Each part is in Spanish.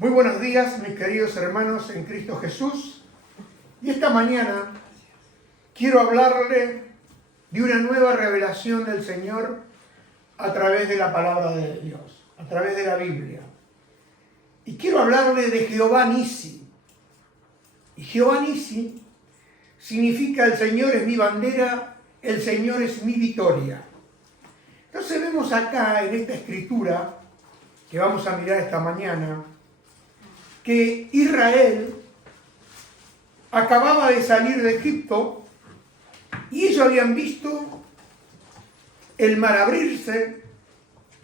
Muy buenos días, mis queridos hermanos en Cristo Jesús. Y esta mañana quiero hablarle de una nueva revelación del Señor a través de la palabra de Dios, a través de la Biblia. Y quiero hablarle de Jehová Nisi. Y Jehová Nisi significa el Señor es mi bandera, el Señor es mi victoria. Entonces vemos acá en esta escritura que vamos a mirar esta mañana, que Israel acababa de salir de Egipto y ellos habían visto el mar abrirse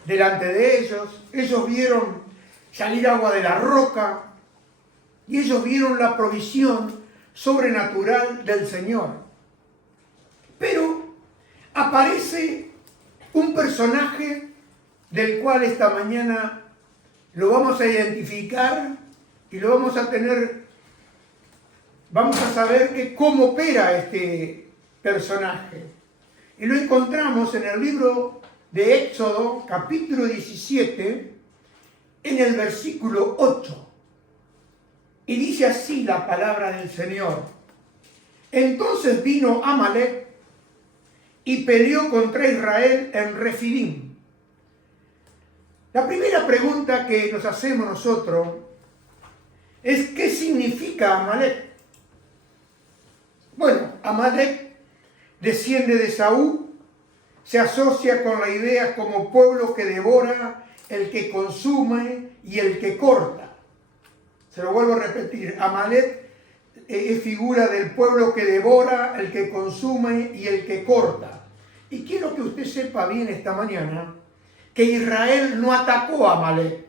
delante de ellos vieron salir agua de la roca y ellos vieron la provisión sobrenatural del Señor. Pero aparece un personaje del cual esta mañana lo vamos a identificar y lo vamos a saber que cómo opera este personaje. Y lo encontramos en el libro de Éxodo, capítulo 17, en el versículo 8. Y dice así la palabra del Señor. Entonces vino Amalec y peleó contra Israel en Refidim. La primera pregunta que nos hacemos nosotros es ¿qué significa Amalec? Bueno, Amalec desciende de Saúl, se asocia con la idea como pueblo que devora, el que consume y el que corta. Se lo vuelvo a repetir, Amalec es figura del pueblo que devora, el que consume y el que corta. Y quiero que usted sepa bien esta mañana que Israel no atacó a Amalec,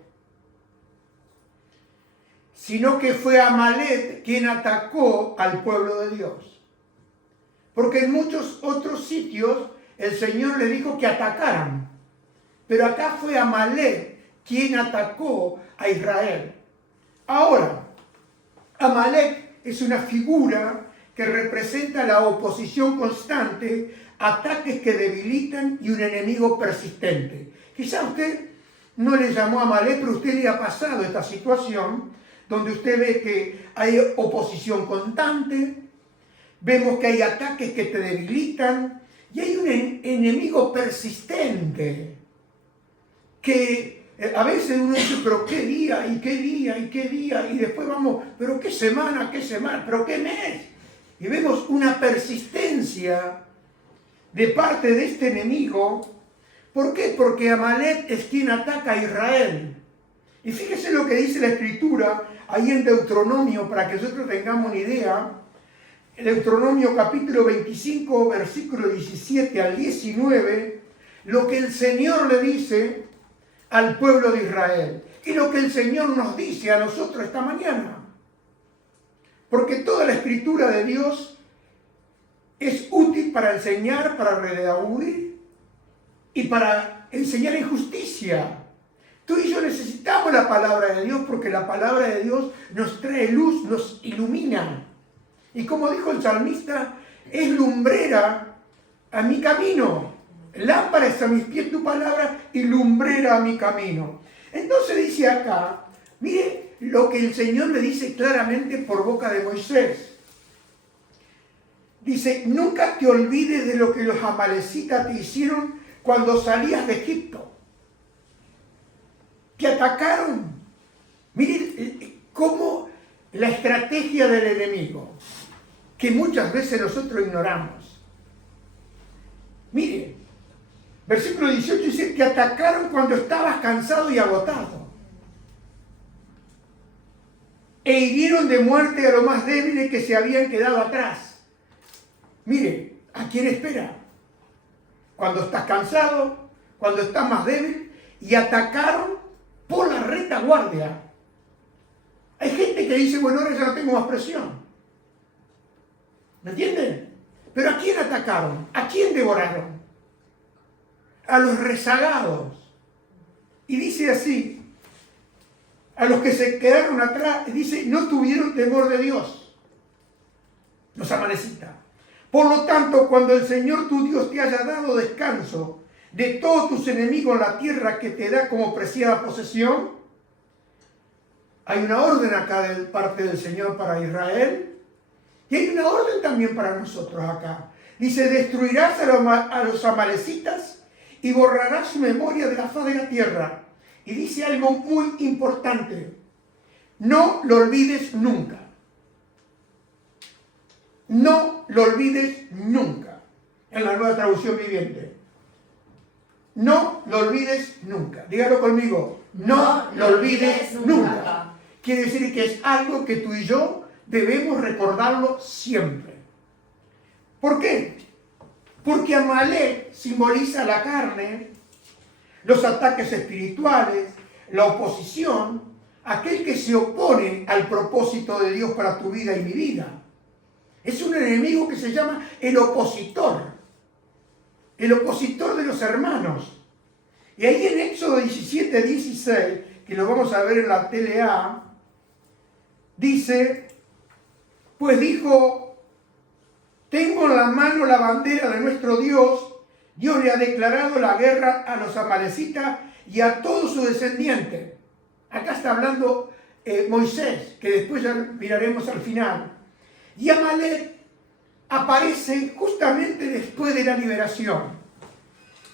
sino que fue Amalec quien atacó al pueblo de Dios. Porque en muchos otros sitios el Señor le dijo que atacaran, pero acá fue Amalec quien atacó a Israel. Ahora, Amalec es una figura que representa la oposición constante, ataques que debilitan y un enemigo persistente. Quizá usted no le llamó Amalec, pero usted le ha pasado esta situación donde usted ve que hay oposición constante, vemos que hay ataques que te debilitan y hay un enemigo persistente que a veces uno dice, pero qué día, y qué día, y qué día, y después vamos, pero qué semana, pero qué mes. Y vemos una persistencia de parte de este enemigo. ¿Por qué? Porque Amalec es quien ataca a Israel. Y fíjese lo que dice la Escritura ahí en Deuteronomio, para que nosotros tengamos una idea. Deuteronomio capítulo 25, versículo 17 al 19, lo que el Señor le dice al pueblo de Israel y lo que el Señor nos dice a nosotros esta mañana. Porque toda la Escritura de Dios es útil para enseñar, para redarguir y para enseñar en justicia. Tú y yo necesitamos la palabra de Dios porque la palabra de Dios nos trae luz, nos ilumina. Y como dijo el salmista, es lumbrera a mi camino. Lámpara es a mis pies tu palabra y lumbrera a mi camino. Entonces dice acá, mire lo que el Señor le dice claramente por boca de Moisés. Dice, nunca te olvides de lo que los amalecitas te hicieron cuando salías de Egipto. Te atacaron. Mire cómo la estrategia del enemigo, que muchas veces nosotros ignoramos. Mire, versículo 18 dice, te atacaron cuando estabas cansado y agotado. E hirieron de muerte a los más débiles que se habían quedado atrás. Mire, ¿a quién espera? Cuando estás cansado, cuando estás más débil, y atacaron por la retaguardia. Hay gente que dice, bueno, ahora ya no tengo más presión. ¿Me entienden? Pero ¿a quién atacaron? ¿A quién devoraron? A los rezagados. Y dice así, a los que se quedaron atrás, dice, no tuvieron temor de Dios. Los amalecitas. Por lo tanto, cuando el Señor tu Dios te haya dado descanso de todos tus enemigos en la tierra que te da como preciada posesión, Hay una orden acá de parte del Señor para Israel y hay una orden también para nosotros acá. Dice, destruirás a los amalecitas y borrarás su memoria de la faz de la tierra. Y dice algo muy importante, no lo olvides nunca. No lo olvides nunca. En la Nueva Traducción Viviente. No lo olvides nunca. Dígalo conmigo. No lo olvides nunca. Quiere decir que es algo que tú y yo debemos recordarlo siempre. ¿Por qué? Porque Amalek simboliza la carne, los ataques espirituales, la oposición, aquel que se opone al propósito de Dios para tu vida y mi vida. Es un enemigo que se llama el opositor de los hermanos. Y ahí en Éxodo 17:16, que lo vamos a ver en la TLA, dice, pues dijo, tengo en la mano la bandera de nuestro Dios, Dios le ha declarado la guerra a los amalecitas y a todos sus descendientes. Acá está hablando Moisés, que después ya miraremos al final. Y Amalek aparece justamente después de la liberación.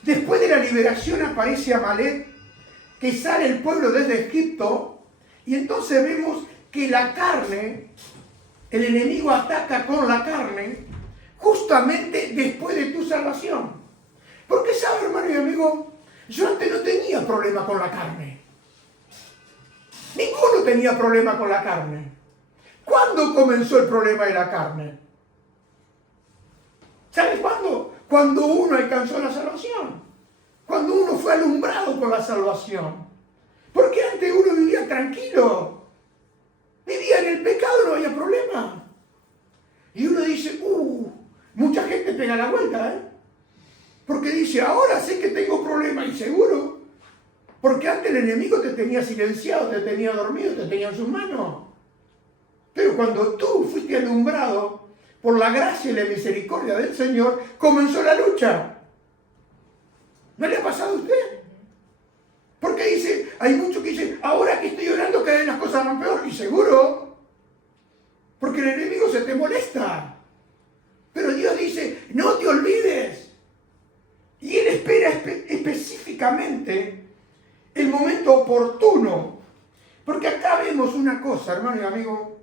Después de la liberación aparece Amalek, que sale el pueblo desde Egipto, y entonces vemos que la carne, el enemigo ataca con la carne, justamente después de tu salvación. Porque sabe, hermano y amigo, yo antes no tenía problema con la carne. Ninguno tenía problema con la carne. ¿Cuándo comenzó el problema de la carne? ¿Sabes cuándo? Cuando uno alcanzó la salvación. Cuando uno fue alumbrado por la salvación. Porque antes uno vivía tranquilo. Vivía en el pecado, no había problema. Y uno dice, mucha gente pega la vuelta, porque dice, ahora sé que tengo problemas, y seguro. Porque antes el enemigo te tenía silenciado, te tenía dormido, te tenía en sus manos. Pero cuando tú fuiste alumbrado por la gracia y la misericordia del Señor, comenzó la lucha. ¿No le ha pasado a usted? Porque dice, hay muchos que dicen, ahora que estoy orando cada vez las cosas van peor, y seguro. Porque el enemigo se te molesta. Pero Dios dice, no te olvides. Y Él espera específicamente el momento oportuno. Porque acá vemos una cosa, hermano y amigo,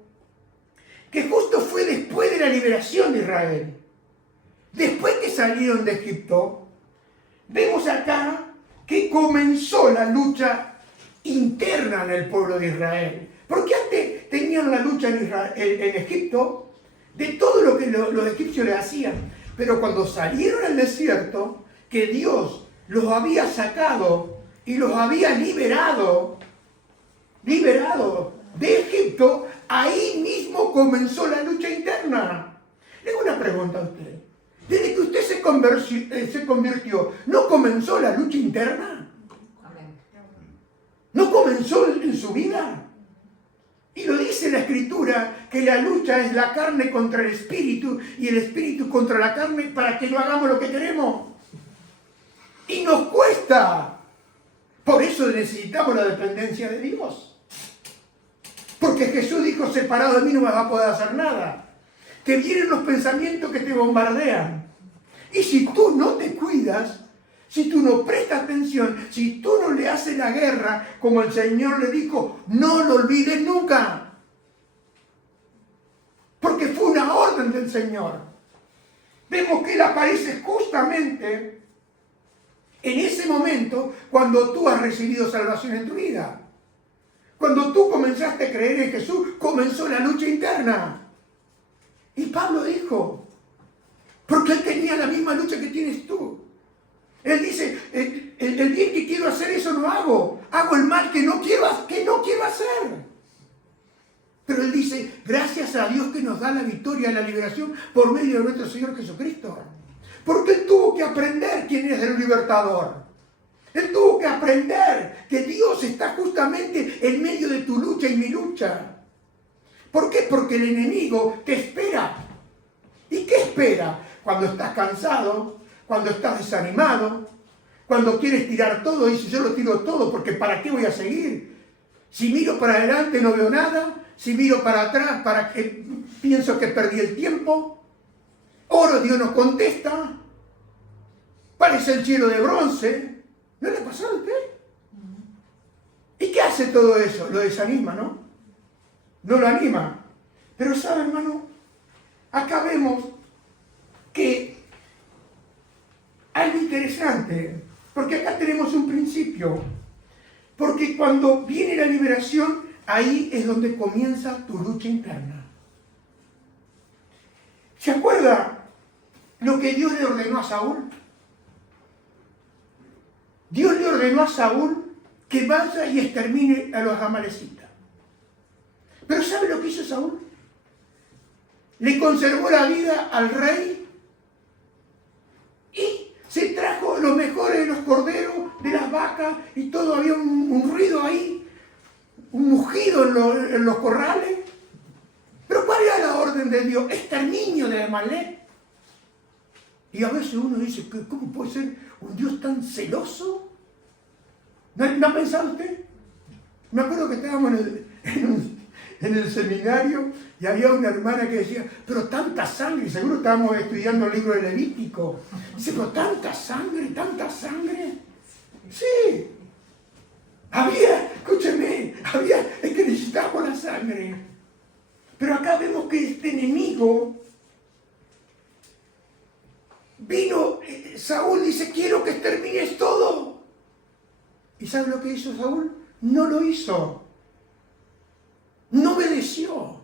que justo fue después de la liberación de Israel. Después que salieron de Egipto, vemos acá que comenzó la lucha interna en el pueblo de Israel. Porque antes tenían la lucha en Egipto de todo lo que los egipcios le hacían. Pero cuando salieron al desierto, que Dios los había sacado y los había liberado de Egipto, ahí mismo comenzó la lucha interna. Le hago una pregunta a usted. Desde que usted se convirtió, ¿no comenzó la lucha interna? ¿No comenzó en su vida? Y lo dice la Escritura, que la lucha es la carne contra el espíritu y el espíritu contra la carne para que no hagamos lo que queremos. Y nos cuesta. Por eso necesitamos la dependencia de Dios. Porque Jesús dijo, separado de mí no me va a poder hacer nada. Te vienen los pensamientos que te bombardean. Y si tú no te cuidas, si tú no prestas atención, si tú no le haces la guerra, como el Señor le dijo, no lo olvides nunca. Porque fue una orden del Señor. Vemos que Él aparece justamente en ese momento cuando tú has recibido salvación en tu vida. Cuando tú comenzaste a creer en Jesús, comenzó la lucha interna. Y Pablo dijo, porque él tenía la misma lucha que tienes tú. Él dice, el bien que quiero hacer, eso no hago. Hago el mal que no quiero hacer. Pero él dice, gracias a Dios que nos da la victoria y la liberación por medio de nuestro Señor Jesucristo. Porque él tuvo que aprender quién es el libertador. Él tuvo que aprender que Dios está justamente en medio de tu lucha y mi lucha. ¿Por qué? Porque el enemigo te espera. ¿Y qué espera? Cuando estás cansado, cuando estás desanimado, cuando quieres tirar todo, dice, yo lo tiro todo porque ¿para qué voy a seguir? Si miro para adelante no veo nada. Si miro para atrás, pienso que perdí el tiempo. Oro, Dios no contesta. Parece el cielo de bronce. ¿No le ha pasado a usted? ¿Y qué hace todo eso? Lo desanima, ¿no? No lo anima. Pero sabe, hermano, acá vemos que algo interesante, porque acá tenemos un principio. Porque cuando viene la liberación, ahí es donde comienza tu lucha interna. ¿Se acuerda lo que Dios le ordenó a Saúl? Dios le ordenó a Saúl que vaya y extermine a los amalecitas. Pero ¿sabe lo que hizo Saúl? Le conservó la vida al rey y se trajo lo mejor de los corderos, de las vacas y todo. Había un ruido ahí, un mugido en los corrales. Pero ¿cuál era la orden de Dios? Exterminio de Amalek. Y a veces uno dice, ¿cómo puede ser un Dios tan celoso? ¿No ha pensado usted? Me acuerdo que estábamos en el seminario y había una hermana que decía, pero tanta sangre, y seguro estábamos estudiando el libro de Levítico. Dice, pero tanta sangre, tanta sangre. Sí. Escúcheme, es que necesitábamos la sangre. Pero acá vemos que este enemigo vino, Saúl dice, quiero que extermines todo. ¿Y sabe lo que hizo Saúl? No lo hizo. No obedeció.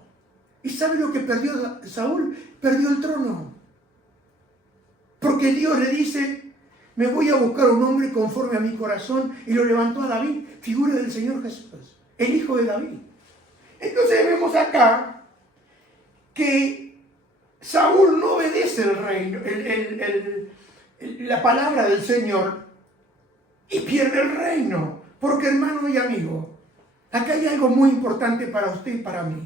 ¿Y sabe lo que perdió Saúl? Perdió el trono. Porque Dios le dice, me voy a buscar un hombre conforme a mi corazón, y lo levantó a David, figura del Señor Jesús, el hijo de David. Entonces vemos acá que Saúl no obedece el reino, la palabra del Señor, y pierde el reino. Porque, hermano y amigo, acá hay algo muy importante para usted y para mí.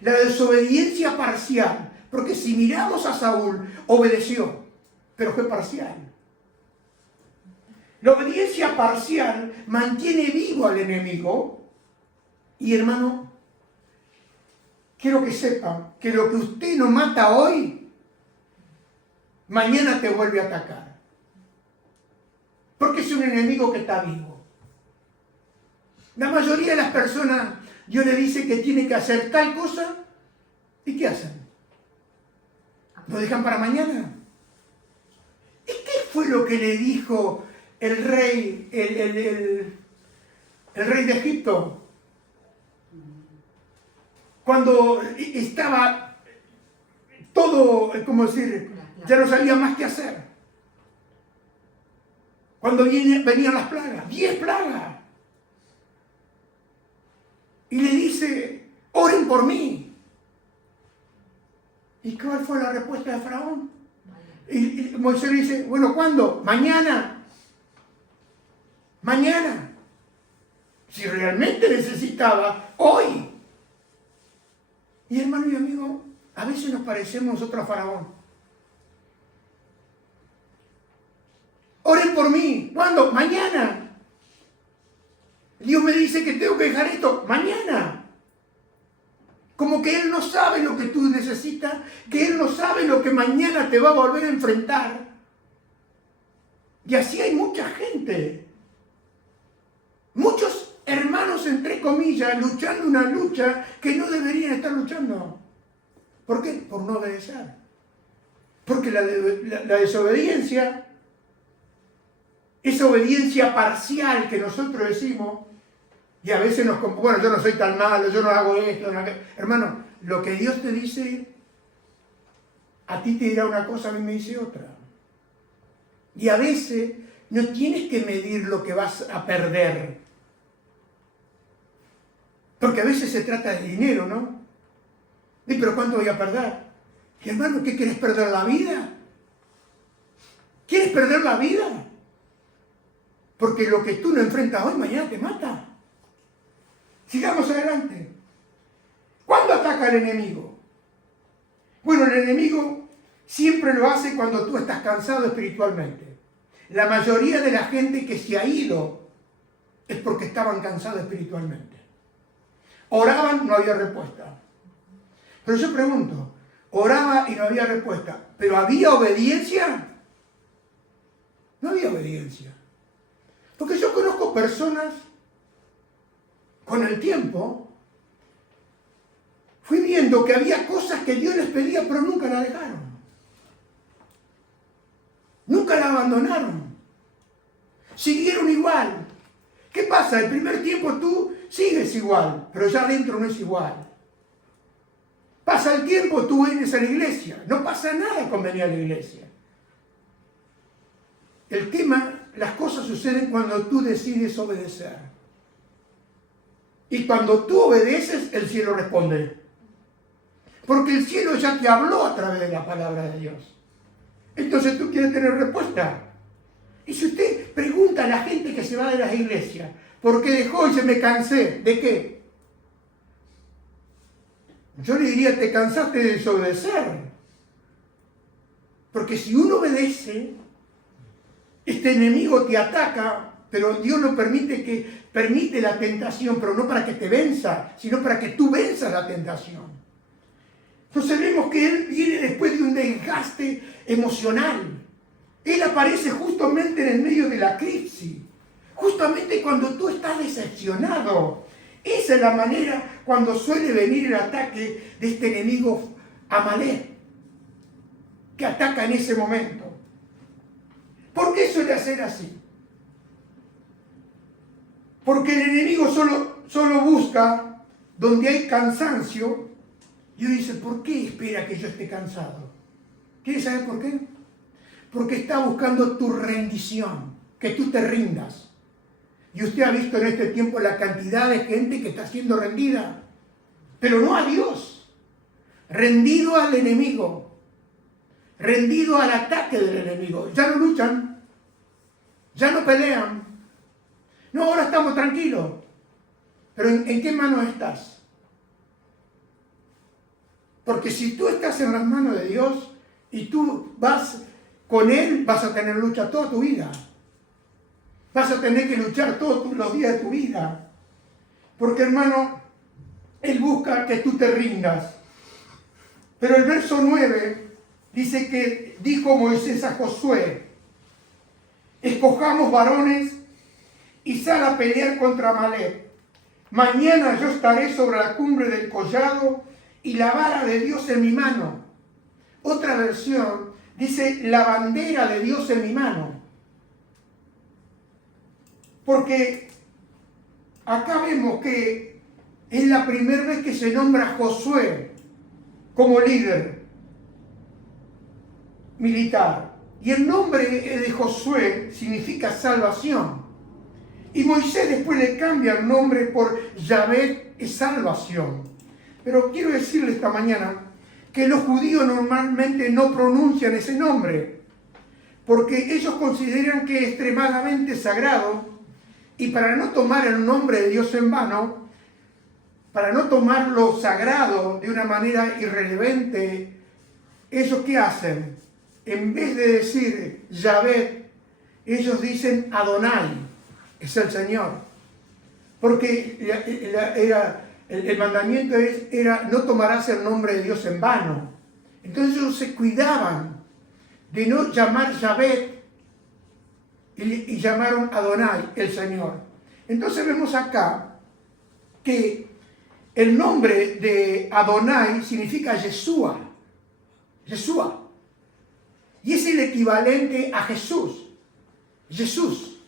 La desobediencia parcial. Porque si miramos a Saúl, obedeció, pero fue parcial. La obediencia parcial mantiene vivo al enemigo. Y, hermano, quiero que sepan que lo que usted no mata hoy, mañana te vuelve a atacar. Porque es un enemigo que está vivo. La mayoría de las personas, Dios le dice que tiene que hacer tal cosa, ¿y qué hacen? ¿Lo dejan para mañana? ¿Y qué fue lo que le dijo el rey, el rey de Egipto? Cuando estaba todo, ¿cómo decir? Ya no sabía más qué hacer. Cuando venían las plagas, 10 plagas. Y le dice, oren por mí. ¿Y cuál fue la respuesta de Faraón? Y Moisés le dice, bueno, ¿cuándo? Mañana. Mañana. Si realmente necesitaba, hoy. Y hermano y amigo, a veces nos parecemos nosotros a Faraón. Oren por mí. ¿Cuándo? Mañana. Dios me dice que tengo que dejar esto. Mañana. Como que Él no sabe lo que tú necesitas, que Él no sabe lo que mañana te va a volver a enfrentar. Y así hay mucha gente. Muchos hermanos, entre comillas, luchando una lucha que no deberían estar luchando. ¿Por qué? Por no obedecer. Porque la desobediencia, esa obediencia parcial que nosotros decimos, y a veces bueno, yo no soy tan malo, yo no hago esto, no hago... Hermano, lo que Dios te dice, a ti te dirá una cosa, a mí me dice otra. Y a veces no tienes que medir lo que vas a perder. Porque a veces se trata de dinero, ¿no? ¿Y pero cuánto voy a perder? Y hermano, ¿qué quieres perder la vida? ¿Quieres perder la vida? Porque lo que tú no enfrentas hoy, mañana te mata. Sigamos adelante. ¿Cuándo ataca el enemigo? Bueno, el enemigo siempre lo hace cuando tú estás cansado espiritualmente. La mayoría de la gente que se ha ido es porque estaban cansados espiritualmente. oraban, no había respuesta. Pero yo pregunto, oraba y no había respuesta, ¿pero había obediencia? No había obediencia. Porque yo conozco personas, con el tiempo, fui viendo que había cosas que Dios les pedía, pero nunca la dejaron. Nunca la abandonaron. Siguieron igual. ¿Qué pasa? El primer tiempo tú sigues igual, pero ya adentro no es igual. Pasa el tiempo, tú vienes a la iglesia. No pasa nada con venir a la iglesia. El tema, las cosas suceden cuando tú decides obedecer. Y cuando tú obedeces, el cielo responde. Porque el cielo ya te habló a través de la palabra de Dios. Entonces tú quieres tener respuesta. Y si usted pregunta a la gente que se va de las iglesias, ¿por qué dejó y se me cansé? ¿De qué? Yo le diría, te cansaste de desobedecer. Porque si uno obedece, este enemigo te ataca, pero Dios no permite la tentación, pero no para que te venza, sino para que tú venzas la tentación. Entonces vemos que Él viene después de un desgaste emocional. Él aparece justamente en el medio de la crisis, justamente cuando tú estás decepcionado. Esa es la manera cuando suele venir el ataque de este enemigo Amalek, que ataca en ese momento. ¿Por qué suele hacer así? Porque el enemigo solo busca donde hay cansancio. Y uno dice, ¿por qué espera que yo esté cansado? ¿Quieres saber por qué? Porque está buscando tu rendición, que tú te rindas. Y usted ha visto en este tiempo la cantidad de gente que está siendo rendida, pero no a Dios, rendido al enemigo, rendido al ataque del enemigo. Ya no luchan, ya no pelean. No, ahora estamos tranquilos. Pero ¿en qué mano estás? Porque si tú estás en las manos de Dios y tú vas con Él, vas a tener lucha toda tu vida. Vas a tener que luchar todos los días de tu vida. Porque, hermano, Él busca que tú te rindas. Pero el verso 9 dice que dijo Moisés a Josué, escojamos varones y sal a pelear contra Amalek. Mañana yo estaré sobre la cumbre del collado y la vara de Dios en mi mano. Otra versión dice la bandera de Dios en mi mano. Porque acá vemos que es la primera vez que se nombra a Josué como líder militar. Y el nombre de Josué significa salvación. Y Moisés después le cambia el nombre por Yahvé es salvación. Pero quiero decirle esta mañana que los judíos normalmente no pronuncian ese nombre, porque ellos consideran que es extremadamente sagrado, y para no tomar el nombre de Dios en vano, para no tomar lo sagrado de una manera irrelevante, ¿ellos qué hacen? En vez de decir Yahvé, ellos dicen Adonai, es el Señor. Porque el mandamiento era no tomarás el nombre de Dios en vano. Entonces ellos se cuidaban de no llamar Yahvé y llamaron Adonai, el Señor. Entonces vemos acá que el nombre de Adonai significa Yeshua. Yeshua. Y es el equivalente a Jesús. Jesús.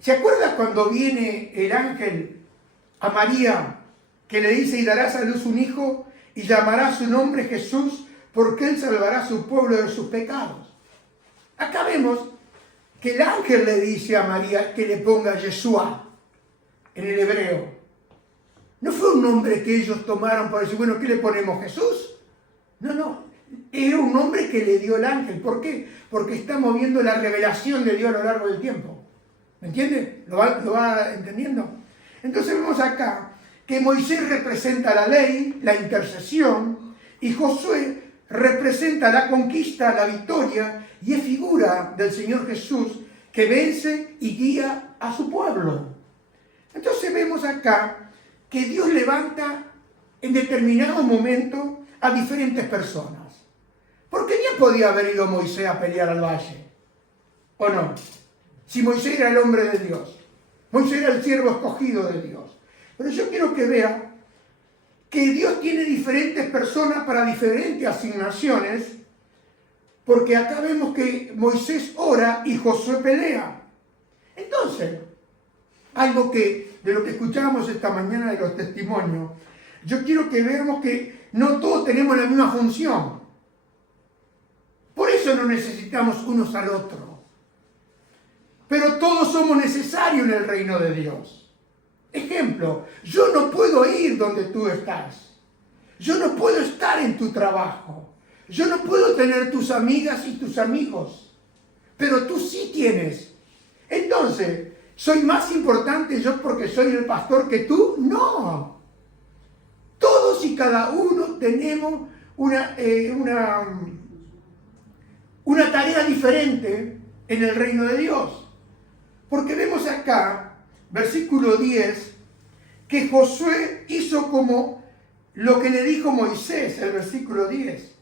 ¿Se acuerda cuando viene el ángel a María que le dice y darás a luz un hijo y llamará su nombre Jesús porque él salvará a su pueblo de sus pecados? Acá vemos que el ángel le dice a María que le ponga Yeshua en el hebreo. No fue un nombre que ellos tomaron para decir, bueno, ¿qué le ponemos? ¿Jesús? No. Era un nombre que le dio el ángel. ¿Por qué? Porque estamos viendo la revelación de Dios a lo largo del tiempo. ¿Me entiende? ¿Lo va entendiendo? Entonces vemos acá que Moisés representa la ley, la intercesión, y Josué representa la conquista, la victoria, y es figura del Señor Jesús que vence y guía a su pueblo. Entonces vemos acá que Dios levanta en determinado momento a diferentes personas. Porque bien podía haber ido Moisés a pelear al valle, ¿o no? Si Moisés era el hombre de Dios, Moisés era el siervo escogido de Dios. Pero yo quiero que vea que Dios tiene diferentes personas para diferentes asignaciones, porque acá vemos que Moisés ora y Josué pelea. Entonces, algo que de lo que escuchábamos esta mañana de los testimonios, yo quiero que veamos que no todos tenemos la misma función. Por eso no necesitamos unos al otro. Pero todos somos necesarios en el reino de Dios. Ejemplo, yo no puedo ir donde tú estás. Yo no puedo estar en tu trabajo. Yo no puedo tener tus amigas y tus amigos. Pero tú sí tienes. Entonces, ¿soy más importante yo porque soy el pastor que tú? No. Todos y cada uno tenemos una tarea diferente en el reino de Dios. Porque vemos acá, versículo 10, que Josué hizo como lo que le dijo Moisés, el versículo 10.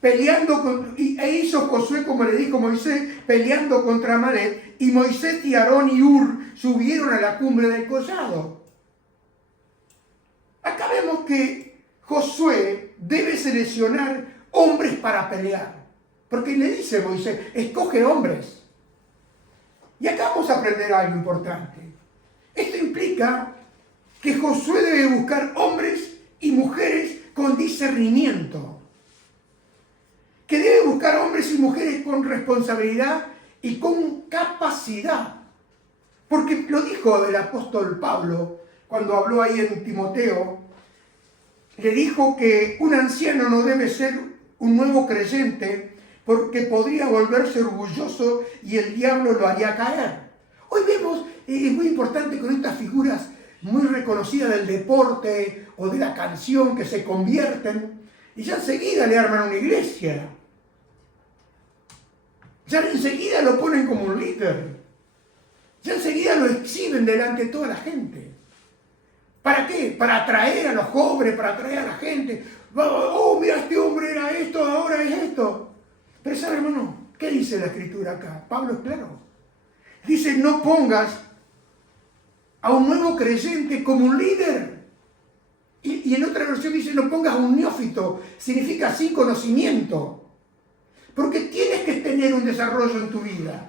E hizo Josué como le dijo Moisés, peleando contra Amalek, y Moisés y Aarón y Hur subieron a la cumbre del collado. Acá vemos que Josué debe seleccionar hombres para pelear. Porque le dice Moisés, escoge hombres. Y acá vamos a aprender algo importante. Esto implica que Josué debe buscar hombres y mujeres con discernimiento. Que debe buscar hombres y mujeres con responsabilidad y con capacidad. Porque lo dijo el apóstol Pablo cuando habló ahí en Timoteo. Le dijo que un anciano no debe ser un nuevo creyente porque podría volverse orgulloso y el diablo lo haría caer. Hoy vemos, es muy importante con estas figuras muy reconocidas del deporte o de la canción que se convierten y ya enseguida le arman una iglesia. Ya enseguida lo ponen como un líder. Ya enseguida lo exhiben delante de toda la gente. ¿Para qué? Para atraer a los jóvenes, para atraer a la gente. Oh, mira, este hombre era esto, ahora es esto. Pero ¿sabe, hermano? ¿Qué dice la Escritura acá? Pablo es claro. Dice, no pongas a un nuevo creyente como un líder. Y en otra versión dice, no pongas a un neófito. Significa sin conocimiento. Porque tienes que tener un desarrollo en tu vida.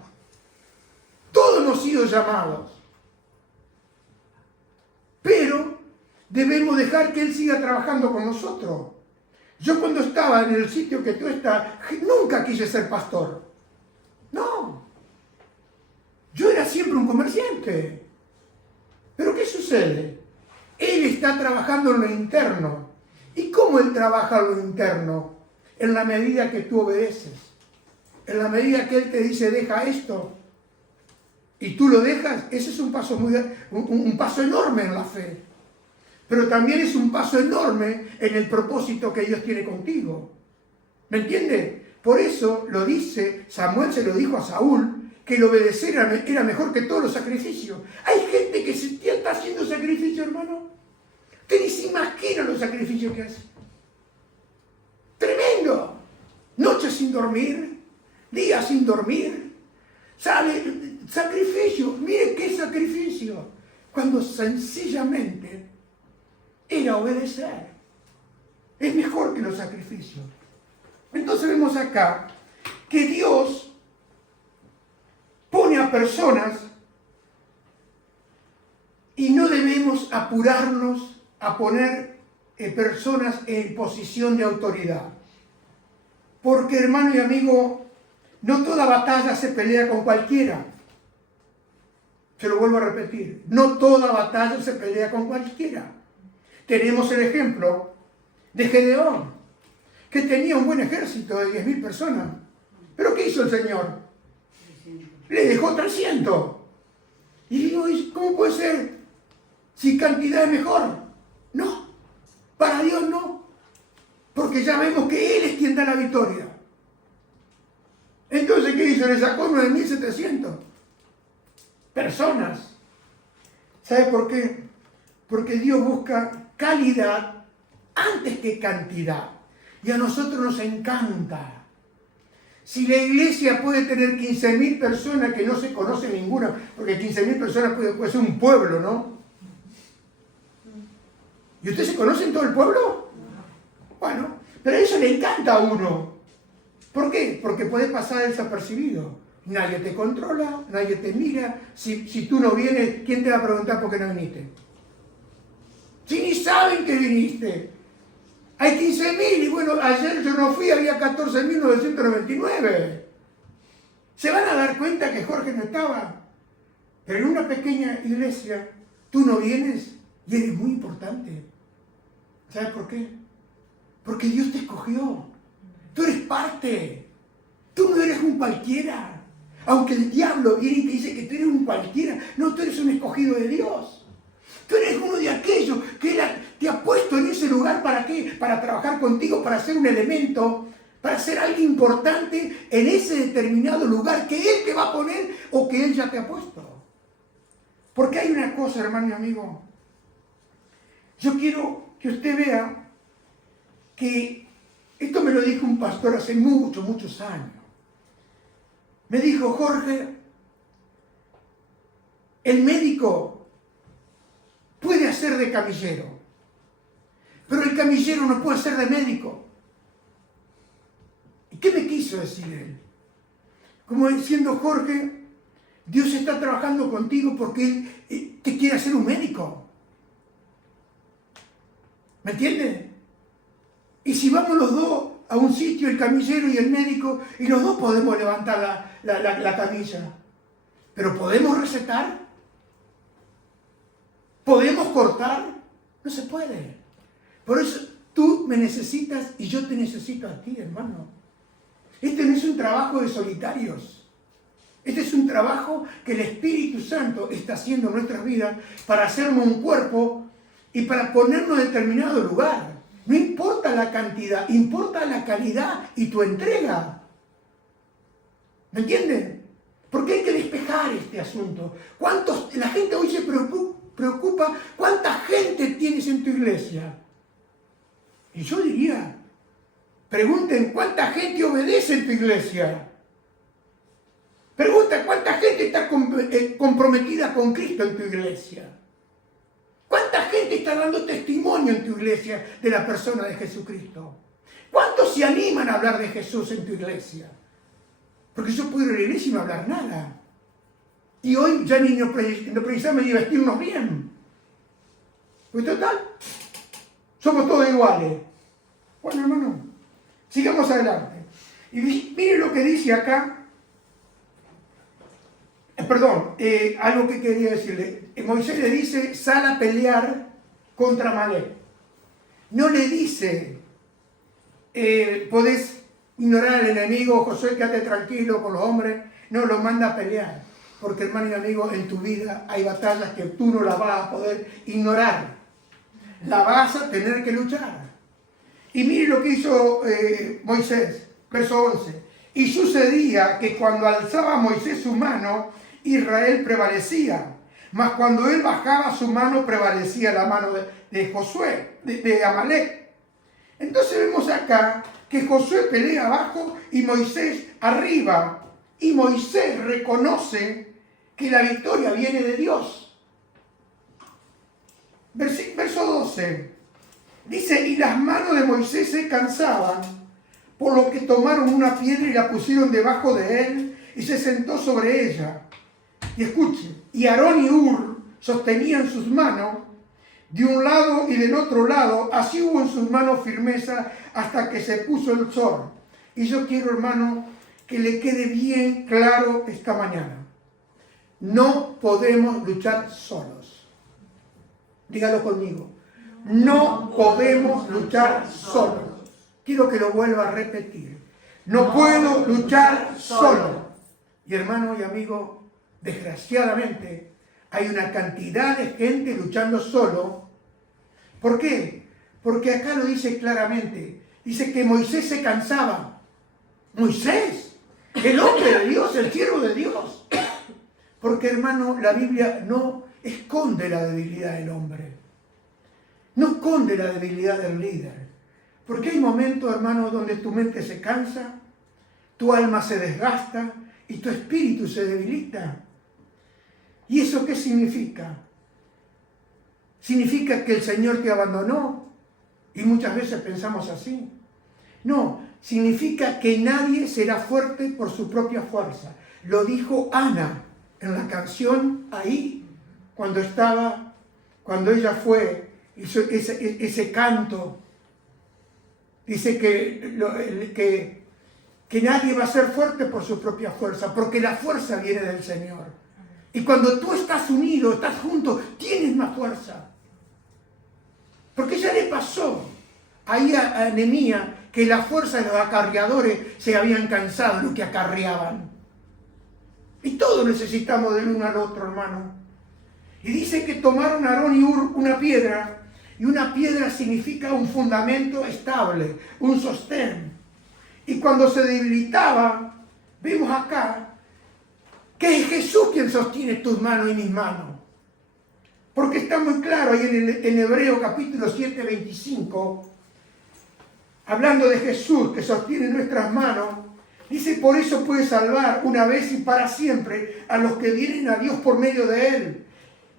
Todos hemos sido llamados. Pero debemos dejar que Él siga trabajando con nosotros. Yo cuando estaba en el sitio que tú estás, nunca quise ser pastor. No. Yo era siempre un comerciante. Pero ¿qué sucede? Él está trabajando en lo interno. ¿Y cómo Él trabaja en lo interno? En la medida que tú obedeces. En la medida que Él te dice, deja esto. Y tú lo dejas, ese es un paso, un paso enorme en la fe. Pero también es un paso enorme en el propósito que Dios tiene contigo. ¿Me entiendes? Por eso lo dice, Samuel se lo dijo a Saúl, que el obedecer era mejor que todos los sacrificios. Hay gente que está haciendo sacrificio, hermano. Usted ni se imagina los sacrificios que hace. Tremendo. Noches sin dormir, días sin dormir. ¿Sabe? Sacrificio. Mire qué sacrificio. Cuando sencillamente era obedecer. Es mejor que los sacrificios. Entonces vemos acá que Dios pone a personas y no debemos apurarnos a poner personas en posición de autoridad. Porque, hermano y amigo, no toda batalla se pelea con cualquiera. Se lo vuelvo a repetir. No toda batalla se pelea con cualquiera. Tenemos el ejemplo de Gedeón, que tenía un buen ejército de 10.000 personas. ¿Pero qué hizo el Señor? Le dejó 300. Y digo, ¿cómo puede ser? Si cantidad es mejor. No, para Dios no. Porque ya vemos que Él es quien da la victoria. Entonces, ¿qué hizo? Le sacó 9.700 personas. ¿Sabe por qué? Porque Dios busca calidad antes que cantidad. Y a nosotros nos encanta. Si la iglesia puede tener 15.000 personas que no se conoce ninguna, porque 15.000 personas puede ser un pueblo, ¿no? ¿Y ustedes se conocen todo el pueblo? Bueno, pero a eso le encanta a uno. ¿Por qué? Porque puede pasar desapercibido. Nadie te controla, nadie te mira. Si tú no vienes, ¿quién te va a preguntar por qué no viniste? Si ni saben que viniste. Hay 15.000 y bueno, ayer yo no fui, había 14.999. Se van a dar cuenta que Jorge no estaba. Pero en una pequeña iglesia, tú no vienes y eres muy importante. ¿Sabes por qué? Porque Dios te escogió. Tú eres parte. Tú no eres un cualquiera. Aunque el diablo viene y te dice que tú eres un cualquiera, no, tú eres un escogido de Dios. Tú eres uno de aquellos que Él te ha puesto en ese lugar. ¿Para qué? Para trabajar contigo, para ser un elemento, para ser alguien importante en ese determinado lugar que Él te va a poner o que Él ya te ha puesto. Porque hay una cosa, hermano y amigo. Yo quiero que usted vea que esto me lo dijo un pastor hace muchos años. Me dijo: Jorge, el médico puede hacer de camillero, pero el camillero no puede ser de médico. ¿Y qué me quiso decir él? Como diciendo: Jorge, Dios está trabajando contigo porque Él te quiere hacer un médico. ¿Me entiendes? Y si vamos los dos a un sitio, el camillero y el médico, y los dos podemos levantar la camilla, pero ¿podemos recetar? ¿Podemos cortar? No se puede. Por eso tú me necesitas y yo te necesito a ti, hermano. Este no es un trabajo de solitarios. Este es un trabajo que el Espíritu Santo está haciendo en nuestras vidas para hacernos un cuerpo y para ponernos en determinado lugar. No importa la cantidad, importa la calidad y tu entrega. ¿Me entienden? Porque hay que despejar este asunto. La gente hoy se preocupa, ¿cuánta gente tienes en tu iglesia? Y yo diría, pregunten, ¿cuánta gente obedece en tu iglesia? Pregunta, ¿cuánta gente está comprometida con Cristo en tu iglesia? ¿Cuánta gente está dando testimonio en tu iglesia de la persona de Jesucristo? ¿Cuántos se animan a hablar de Jesús en tu iglesia? Porque yo puedo ir a la iglesia y no hablar nada. Y hoy ya ni no precisamos ni vestirnos bien. Pues total, somos todos iguales. Bueno, hermano, sigamos adelante. Y miren lo que dice acá. Algo que quería decirle. Moisés le dice: sal a pelear contra Amalek. No le dice: podés ignorar al enemigo, Josué, quédate tranquilo con los hombres. No, lo manda a pelear. Porque, hermano y amigo, en tu vida hay batallas que tú no las vas a poder ignorar. La vas a tener que luchar. Y mire lo que hizo Moisés, verso 11. Y sucedía que cuando alzaba Moisés su mano, Israel prevalecía. Mas cuando él bajaba su mano, prevalecía la mano de Josué, de Amalek. Entonces vemos acá que Josué pelea abajo y Moisés arriba. Y Moisés reconoce que la victoria viene de Dios. Verso 12. Dice: y las manos de Moisés se cansaban, por lo que tomaron una piedra y la pusieron debajo de él, y se sentó sobre ella. Y escuchen, y Aarón y Hur sostenían sus manos de un lado y del otro lado, así hubo en sus manos firmeza hasta que se puso el sol. Y yo quiero, hermano, que le quede bien claro esta mañana. No podemos luchar solos. Dígalo conmigo. No podemos luchar solos. Quiero que lo vuelva a repetir. No puedo luchar solo. Y hermano y amigo, desgraciadamente hay una cantidad de gente luchando solo. ¿Por qué? Porque acá lo dice claramente. Dice que Moisés se cansaba. Moisés, el hombre de Dios, el siervo de Dios. Porque, hermano, la Biblia no esconde la debilidad del hombre. esconde la debilidad del líder. Porque hay momentos, hermano, donde tu mente se cansa, tu alma se desgasta y tu espíritu se debilita. ¿Y eso qué significa? ¿Significa que el Señor te abandonó? Y muchas veces pensamos así. No, significa que nadie será fuerte por su propia fuerza. Lo dijo Ana en la canción ahí, cuando ella fue, hizo ese canto. Dice que nadie va a ser fuerte por su propia fuerza, porque la fuerza viene del Señor. Y cuando tú estás unido, estás junto, tienes más fuerza. Porque ya le pasó ahí a Nehemías que la fuerza de los acarreadores se habían cansado, los que acarreaban. Y todos necesitamos del uno al otro, hermano. Y dice que tomaron Aarón y Hur una piedra, y una piedra significa un fundamento estable, un sostén. Y cuando se debilitaba, vemos acá que es Jesús quien sostiene tus manos y mis manos. Porque está muy claro ahí en Hebreo capítulo 7, 25, hablando de Jesús que sostiene nuestras manos, dice: por eso puede salvar una vez y para siempre a los que vienen a Dios por medio de Él,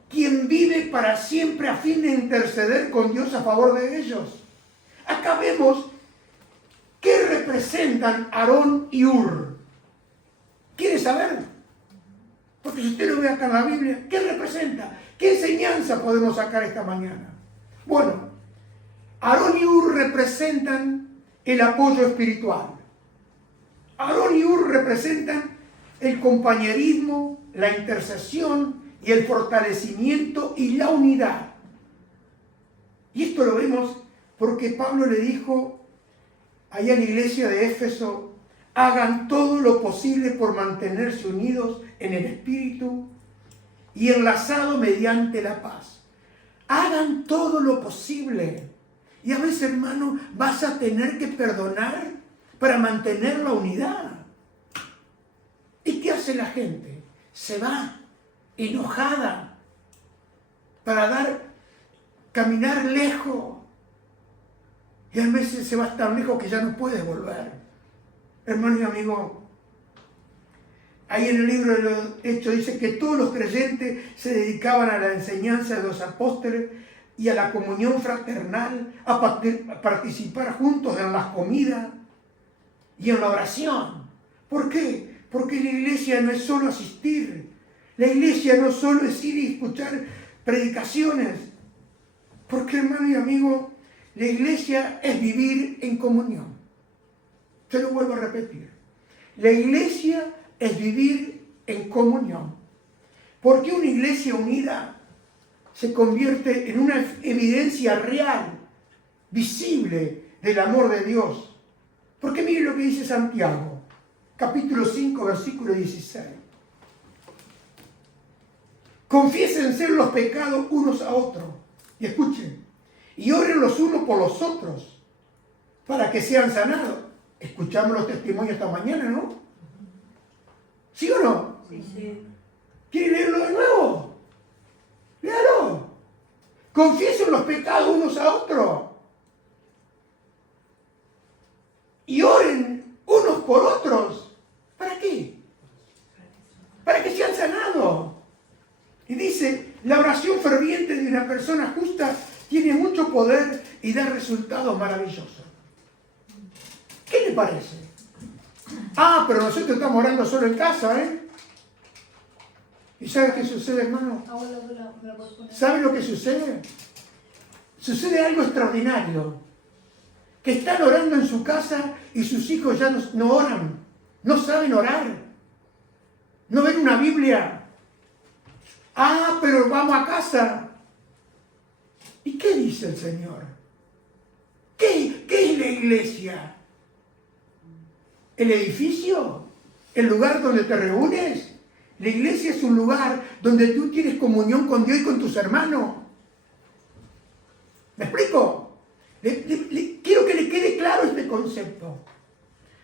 quien vive para siempre a fin de interceder con Dios a favor de ellos. Acá vemos qué representan Aarón y Hur. ¿Quiere saber? Porque si usted lo ve acá en la Biblia, ¿qué representa? ¿Qué enseñanza podemos sacar esta mañana? Bueno, Aarón y Hur representan el apoyo espiritual. Aarón y Hur representan el compañerismo, la intercesión y el fortalecimiento y la unidad. Y esto lo vemos porque Pablo le dijo allá en la iglesia de Éfeso: hagan todo lo posible por mantenerse unidos en el Espíritu y enlazados mediante la paz. Hagan todo lo posible. Y a veces, hermano, vas a tener que perdonar para mantener la unidad. ¿Y qué hace la gente? Se va enojada para caminar lejos. Y a veces se va tan lejos que ya no puede volver. Hermano y amigo, ahí en el libro de los Hechos dice que todos los creyentes se dedicaban a la enseñanza de los apóstoles y a la comunión fraternal, a participar juntos en las comidas y en la oración. ¿Por qué? Porque la iglesia no es solo asistir. La iglesia no solo es ir y escuchar predicaciones. Porque, hermano y amigo, la iglesia es vivir en comunión. Se lo vuelvo a repetir. La iglesia es vivir en comunión. Porque una iglesia unida se convierte en una evidencia real, visible del amor de Dios. Porque mire lo que dice Santiago, capítulo 5, versículo 16. Confiésense los pecados unos a otros. Y escuchen, y oren los unos por los otros, para que sean sanados. Escuchamos los testimonios esta mañana, ¿no? ¿Sí o no? Sí, sí. ¿Quiere leerlo de nuevo? Léalo. Confiesen los pecados unos a otros. Y oren unos por otros. ¿Para qué? Para que sean sanados. Y dice, la oración ferviente de una persona justa tiene mucho poder y da resultados maravillosos. ¿Qué le parece? Ah, pero nosotros estamos orando solo en casa, ¿eh? ¿Y sabe qué sucede, hermano? ¿Sabe lo que sucede? Sucede algo extraordinario. Que están orando en su casa y sus hijos ya no oran. No saben orar. No ven una Biblia. Ah, pero vamos a casa. ¿Y qué dice el Señor? ¿Qué es la iglesia? ¿El edificio? ¿El lugar donde te reúnes? La iglesia es un lugar donde tú tienes comunión con Dios y con tus hermanos. ¿Me explico? Quiero que le quede claro este concepto.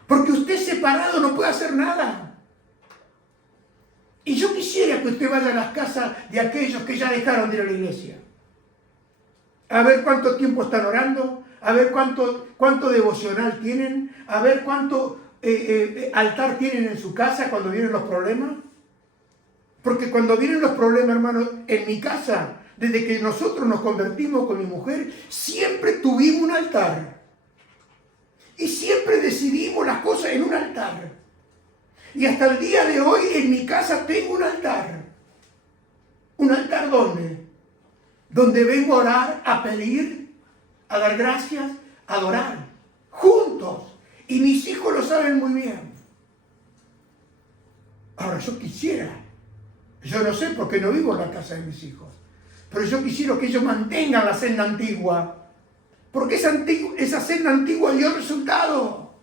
Porque usted separado no puede hacer nada. Y yo quisiera que usted vaya a las casas de aquellos que ya dejaron de ir a la iglesia. a ver cuánto tiempo están orando, a ver cuánto devocional tienen, a ver cuánto altar tienen en su casa cuando vienen los problemas. Porque cuando vienen los problemas, hermanos, en mi casa, desde que nosotros nos convertimos con mi mujer, siempre tuvimos un altar. Y siempre decidimos las cosas en un altar. Y hasta el día de hoy en mi casa tengo un altar. ¿Un altar dónde? Donde vengo a orar, a pedir, a dar gracias, a adorar. Juntos. Y mis hijos lo saben muy bien. Ahora yo quisiera, yo no sé porque no vivo en la casa de mis hijos, pero yo quisiera que ellos mantengan la senda antigua. Porque esa senda antigua dio resultado.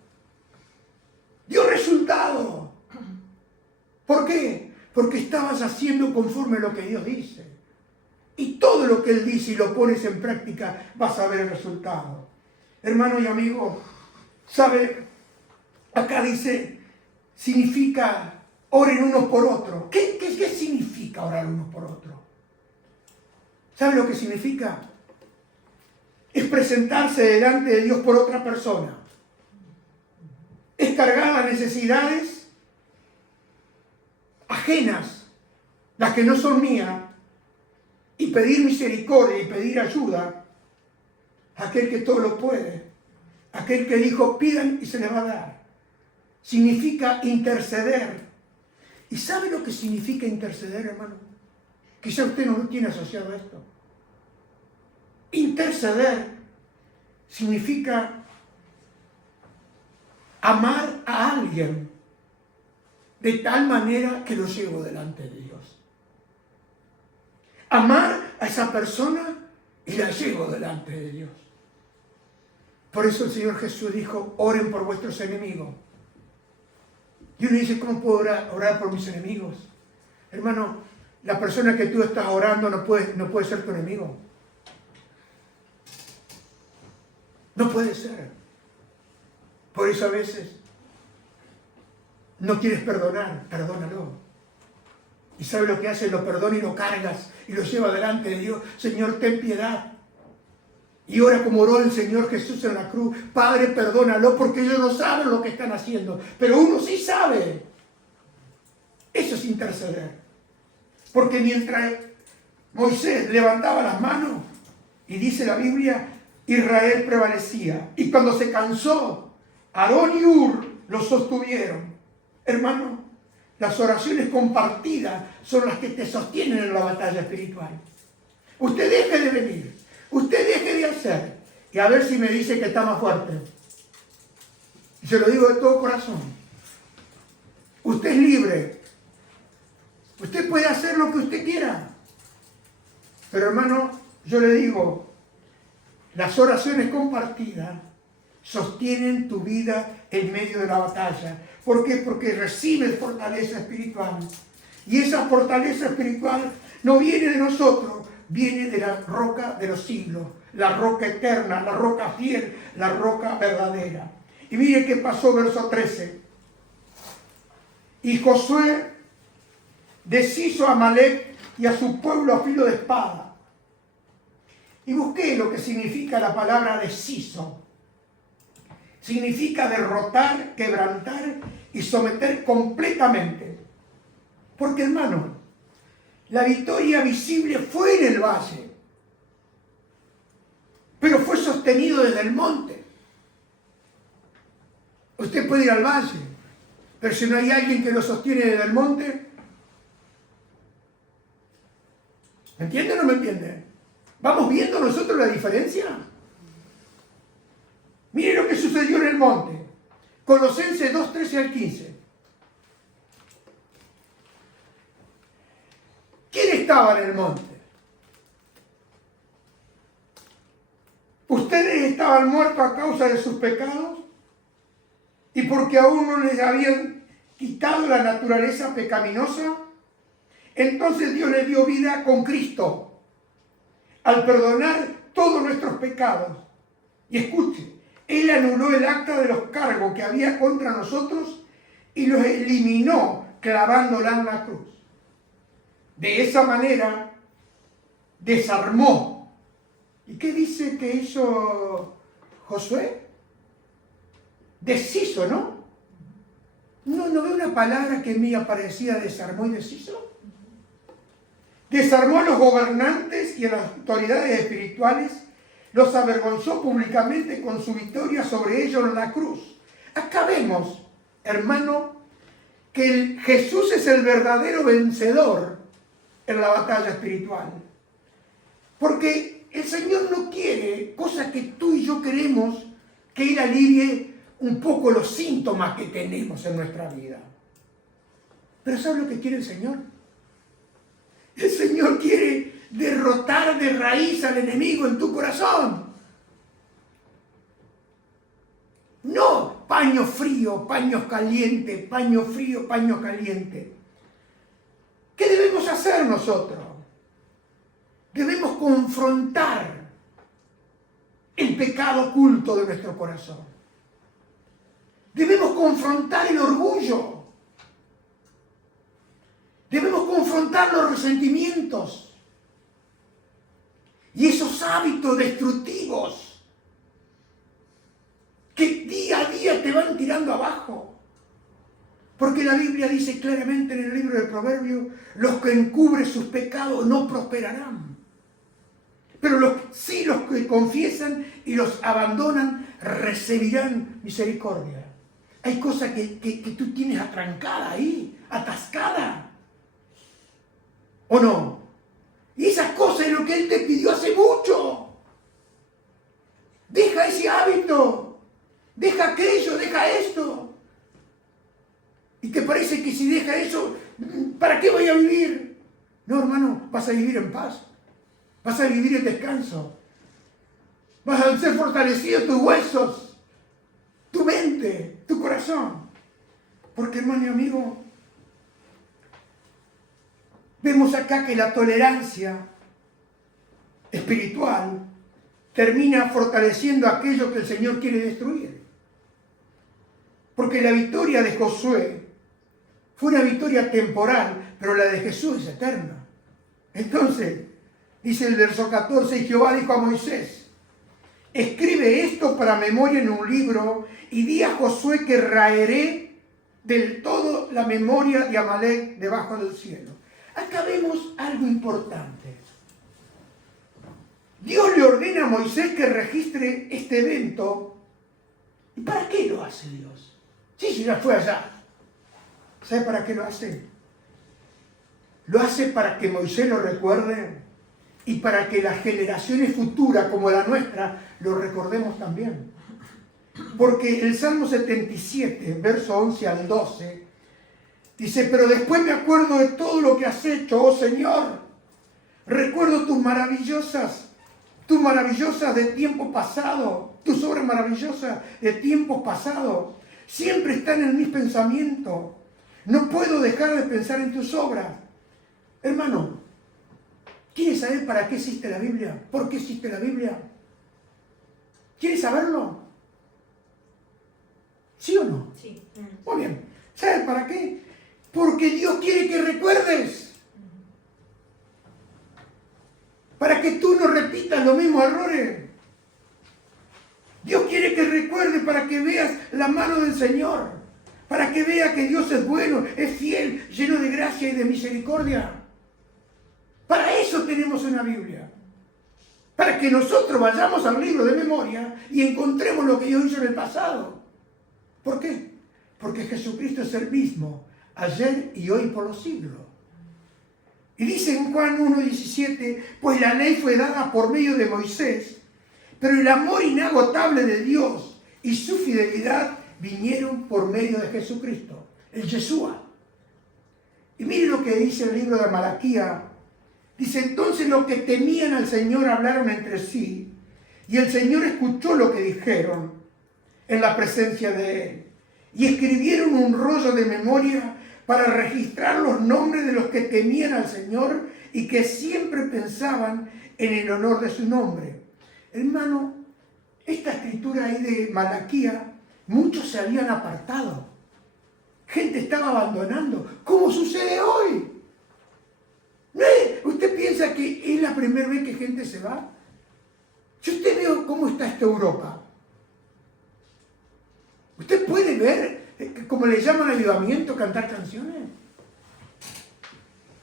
Dio resultado. ¿Por qué? Porque estabas haciendo conforme a lo que Dios dice. Y todo lo que Él dice y lo pones en práctica, vas a ver el resultado. Hermano y amigo, ¿sabe? Acá dice, significa oren unos por otros. ¿Qué significa orar unos por otros? ¿Sabe lo que significa? Es presentarse delante de Dios por otra persona. Es cargar las necesidades ajenas, las que no son mías, y pedir misericordia y pedir ayuda a aquel que todo lo puede, aquel que dijo pidan y se les va a dar. Significa interceder. ¿Y sabe lo que significa interceder, hermano? Quizá usted no lo tiene asociado a esto. Interceder significa amar a alguien de tal manera que lo llevo delante de Dios. Amar a esa persona y la llevo delante de Dios. Por eso el Señor Jesús dijo, oren por vuestros enemigos. Y uno dice, ¿cómo puedo orar por mis enemigos? Hermano, la persona que tú estás orando no puede ser tu enemigo. No puede ser. Por eso a veces no quieres perdonar, perdónalo. ¿Y sabe lo que hace? Lo perdona y lo cargas y lo lleva delante de Dios. Señor, ten piedad. Y ora como oró el Señor Jesús en la cruz. Padre, perdónalo porque ellos no saben lo que están haciendo. Pero uno sí sabe. Eso es interceder. Porque mientras Moisés levantaba las manos, y dice la Biblia, Israel prevalecía. Y cuando se cansó, Aarón y Hur lo sostuvieron. Hermano, las oraciones compartidas son las que te sostienen en la batalla espiritual. Usted deje de venir. Usted deje de hacer. Y a ver si me dice que está más fuerte. Y se lo digo de todo corazón. Usted es libre. Usted puede hacer lo que usted quiera. Pero hermano, yo le digo, las oraciones compartidas sostienen tu vida en medio de la batalla. ¿Por qué? Porque recibes fortaleza espiritual. Y esa fortaleza espiritual no viene de nosotros, viene de la roca de los siglos, la roca eterna, la roca fiel, la roca verdadera. Y mire qué pasó, verso 13. Y Josué deshizo a Amalek y a su pueblo a filo de espada. Y busqué lo que significa la palabra deshizo. Significa derrotar, quebrantar y someter completamente. Porque, hermano, la victoria visible fue en el valle, pero fue sostenido desde el monte. Usted puede ir al valle, pero si no hay alguien que lo sostiene desde el monte, ¿me entiende o no me entiende? ¿Vamos viendo nosotros la diferencia? Mire lo que sucedió en el monte. Colosenses 2, 13 al 15. ¿Quién estaba en el monte? Ustedes estaban muertos a causa de sus pecados y porque aún no les habían quitado la naturaleza pecaminosa. Entonces Dios les dio vida con Cristo al perdonar todos nuestros pecados. Y escuche, Él anuló el acta de los cargos que había contra nosotros y los eliminó clavándola en la cruz. De esa manera desarmó ¿Y qué dice que hizo Josué? Deshizo, ¿no? ¿No ve una palabra que me aparecía desarmó y deshizo? Desarmó a los gobernantes y a las autoridades espirituales, los avergonzó públicamente con su victoria sobre ellos en la cruz. Acá vemos, hermano, que Jesús es el verdadero vencedor en la batalla espiritual. Porque el Señor no quiere cosas que tú y yo queremos, que Él alivie un poco los síntomas que tenemos en nuestra vida. Pero ¿sabes lo que quiere el Señor? El Señor quiere derrotar de raíz al enemigo en tu corazón. No paño frío, paño caliente, paño frío, paño caliente. ¿Qué debemos hacer nosotros? Debemos confrontar el pecado oculto de nuestro corazón. Debemos confrontar el orgullo. Debemos confrontar los resentimientos y esos hábitos destructivos que día a día te van tirando abajo. Porque la Biblia dice claramente en el libro de Proverbios, los que encubren sus pecados no prosperarán. Pero los que confiesan y los abandonan recibirán misericordia. Hay cosas que tú tienes atrancada ahí, atascada. ¿O no? Y esas cosas es lo que Él te pidió hace mucho. Deja ese hábito. Deja aquello, deja esto. Y te parece que si deja eso, ¿para qué voy a vivir? No, hermano, vas a vivir en paz. Vas a vivir en descanso. Vas a ser fortalecido tus huesos, tu mente, tu corazón. Porque, hermano y amigo, vemos acá que la tolerancia espiritual termina fortaleciendo aquello que el Señor quiere destruir. Porque la victoria de Josué fue una victoria temporal, pero la de Jesús es eterna. Entonces, dice el verso 14, y Jehová dijo a Moisés, escribe esto para memoria en un libro y di a Josué que raeré del todo la memoria de Amalek debajo del cielo. Acá vemos algo importante. Dios le ordena a Moisés que registre este evento. ¿Y para qué lo hace Dios? Sí, ya fue allá. ¿Sabe para qué lo hace? Lo hace para que Moisés lo recuerde y para que las generaciones futuras como la nuestra lo recordemos también. Porque el Salmo 77, verso 11 al 12, dice, pero después me acuerdo de todo lo que has hecho, oh Señor. Recuerdo tus maravillosas de tiempo pasado, tus obras maravillosas de tiempos pasados. Siempre están en mis pensamientos. No puedo dejar de pensar en tus obras. Hermano, ¿quieres saber para qué existe la Biblia? ¿Por qué existe la Biblia? ¿Quieres saberlo? ¿Sí o no? Sí. Muy bien. ¿Sabes para qué? Porque Dios quiere que recuerdes. Para que tú no repitas los mismos errores. Dios quiere que recuerdes para que veas la mano del Señor. Para que veas que Dios es bueno, es fiel, lleno de gracia y de misericordia. Para eso tenemos una Biblia. Para que nosotros vayamos al libro de memoria y encontremos lo que Dios hizo en el pasado. ¿Por qué? Porque Jesucristo es el mismo, ayer y hoy por los siglos. Y dice en Juan 1:17, pues la ley fue dada por medio de Moisés, pero el amor inagotable de Dios y su fidelidad vinieron por medio de Jesucristo, el Yeshua. Y mire lo que dice el libro de Malaquía. Dice, entonces los que temían al Señor hablaron entre sí, y el Señor escuchó lo que dijeron en la presencia de Él. Y escribieron un rollo de memoria para registrar los nombres de los que temían al Señor y que siempre pensaban en el honor de su nombre. Hermano, esta escritura ahí de Malaquía, muchos se habían apartado. Gente estaba abandonando. ¿Cómo sucede hoy? ¿Usted piensa que es la primera vez que gente se va? Si usted ve cómo está esta Europa, usted puede ver, como le llaman ayudamiento, cantar canciones.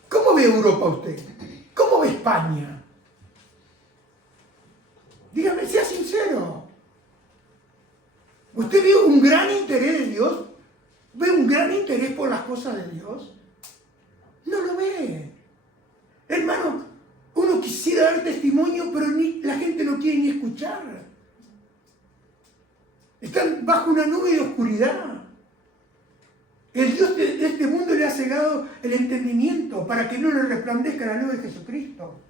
¿Cómo ve Europa usted? ¿Cómo ve España? Dígame, sea sincero. ¿Usted ve un gran interés de Dios? ¿Ve un gran interés por las cosas de Dios? No lo ve. Hermano, uno quisiera dar testimonio, pero la gente no quiere ni escuchar. Están bajo una nube de oscuridad. El Dios de este mundo le ha cegado el entendimiento para que no le resplandezca la luz de Jesucristo.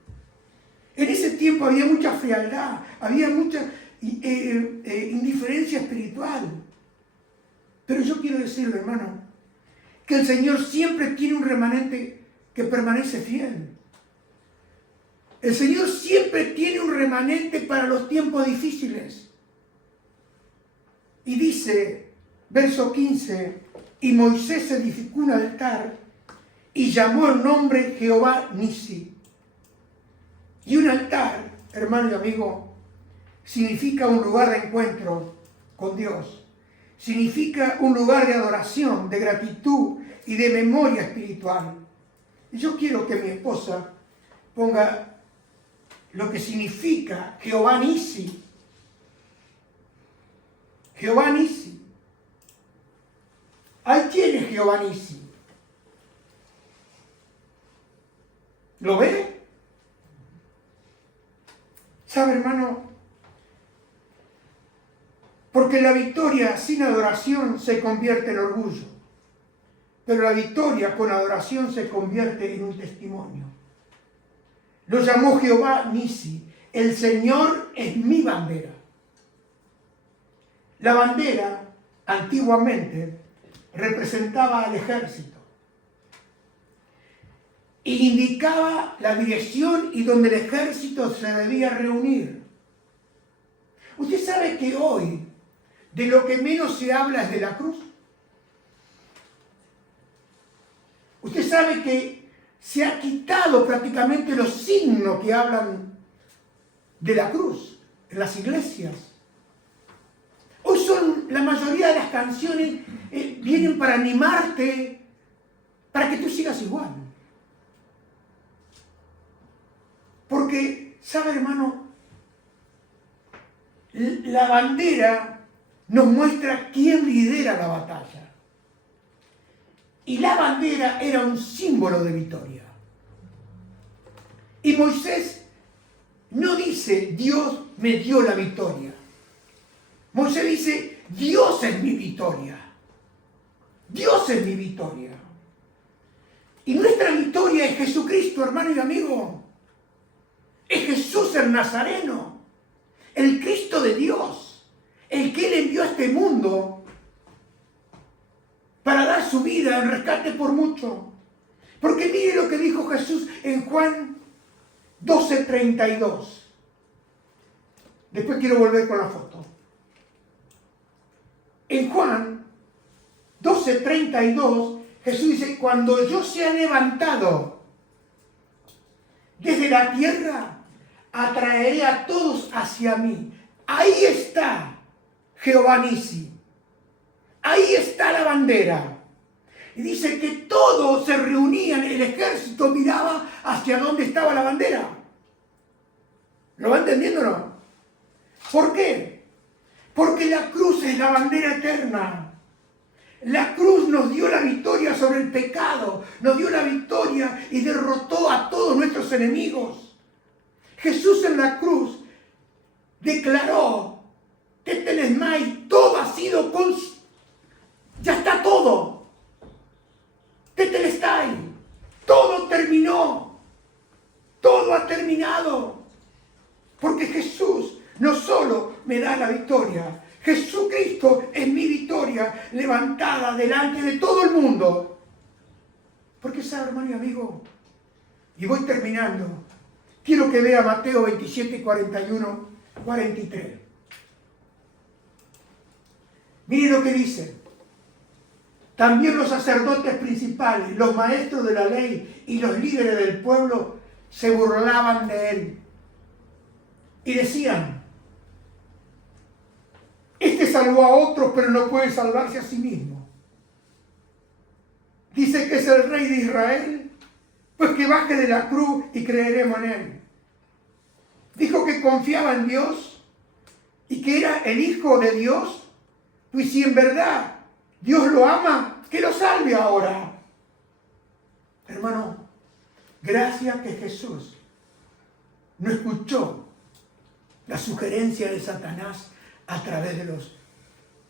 En ese tiempo había mucha frialdad, había mucha indiferencia espiritual. Pero yo quiero decirle, hermano, que el Señor siempre tiene un remanente que permanece fiel. El Señor siempre tiene un remanente para los tiempos difíciles. Y dice, verso 15, y Moisés edificó un altar y llamó el nombre Jehová Nisi. Y un altar, hermano y amigo, significa un lugar de encuentro con Dios. Significa un lugar de adoración, de gratitud y de memoria espiritual. Y yo quiero que mi esposa ponga lo que significa Jehová Nisi. Jehová Nisi. Ahí tiene Jehová Nisi. ¿Lo ve? ¿Sabe, hermano? Porque la victoria sin adoración se convierte en orgullo. Pero la victoria con adoración se convierte en un testimonio. Lo llamó Jehová Nisi. El Señor es mi bandera. La bandera, antiguamente, representaba al ejército. Y indicaba la dirección y donde el ejército se debía reunir. Usted sabe que hoy, de lo que menos se habla es de la cruz. Usted sabe que se ha quitado prácticamente los signos que hablan de la cruz en las iglesias. Hoy la mayoría de las canciones vienen para animarte, para que tú sigas igual. Porque, ¿sabe, hermano? La bandera nos muestra quién lidera la batalla. Y la bandera era un símbolo de victoria. Y Moisés no dice, Dios me dio la victoria. Moisés dice, Dios es mi victoria. Dios es mi victoria. Y nuestra victoria es Jesucristo, hermano y amigo. Es Jesús el Nazareno, el Cristo de Dios, el que Él envió a este mundo para dar su vida en rescate por mucho. Porque mire lo que dijo Jesús en Juan 12:32. Después quiero volver con la foto. En Juan 12:32, Jesús dice, cuando yo sea levantado desde la tierra, atraeré a todos hacia mí. Ahí está Jehová Nisi. Ahí está la bandera. Y dice que todos se reunían, el ejército miraba hacia dónde estaba la bandera. ¿Lo va entendiendo o no? ¿Por qué? Porque la cruz es la bandera eterna. La cruz nos dio la victoria sobre el pecado, nos dio la victoria y derrotó a todos nuestros enemigos. Jesús en la cruz declaró, Tetelesmai, todo ha sido ya está todo. Tetelestai, todo terminó, todo ha terminado. Porque Jesús no solo me da la victoria, Jesucristo es mi victoria levantada delante de todo el mundo. Porque sabe, hermano y amigo, y voy terminando, quiero que vea Mateo 27, 41, 43. Mire lo que dice. También los sacerdotes principales, los maestros de la ley y los líderes del pueblo se burlaban de él. Y decían, salvó a otros, pero no puede salvarse a sí mismo. Dice que es el Rey de Israel, pues que baje de la cruz y creeremos en Él. Dijo que confiaba en Dios y que era el Hijo de Dios, pues si en verdad Dios lo ama, que lo salve ahora. Hermano, gracias que Jesús no escuchó la sugerencia de Satanás a través de los